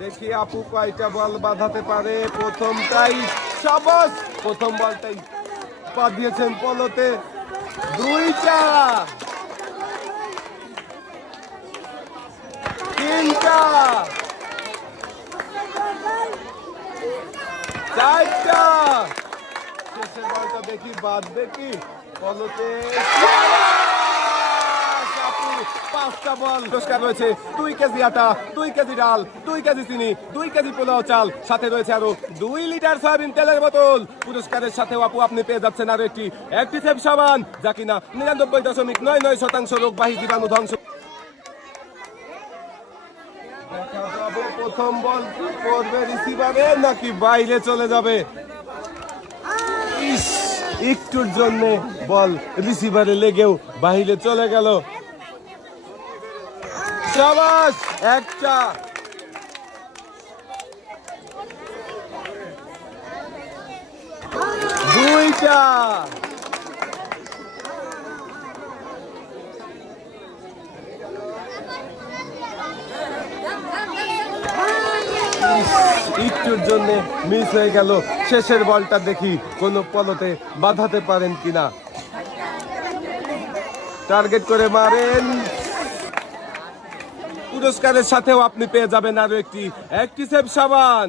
দেখি আপু কয়টা বল বাঁধাতে পারে। প্রথমটাই সাবাস, প্রথম বলটাই পা দিয়েছেন পলোতে। দুইটা, তিনটা, চারটা, শেষের বলটা দেখি বাঁধবে কি পলোতে। পাঁচটা বল। পুরস্কার রয়েছে 2 কেজি আটা, 2 কেজি ডাল, 2 কেজি চিনি, 2 কেজি পোলাও চাল, সাথে রয়েছে আরো 2 লিটার সয়াবিন তেলের বোতল। পুরস্কারের সাথে আপু আপনি পেয়ে যাচ্ছেন আরো একটি অ্যাক্টিসেভ সাবান, যা কিনা 99.99% রোগবাহী জীবাণু ধ্বংস। প্রথম বল পড়বে রিসিভারে নাকি বাইরে চলে যাবে। একটুর জন্য বল রিসিভারে লেগেও বাইরে চলে গেল। সাবাস, একটা, দুইটা, একটুর জন্য মিস হয়ে গেল। শেষের বলটা দেখি কোন পলোতে বাঁধাতে পারেন কিনা। টার্গেট করে মারেন। পুরস্কারের সাথেও আপনি পেয়ে যাবেন আরো একটি অ্যাক্টিসেভ সাবান।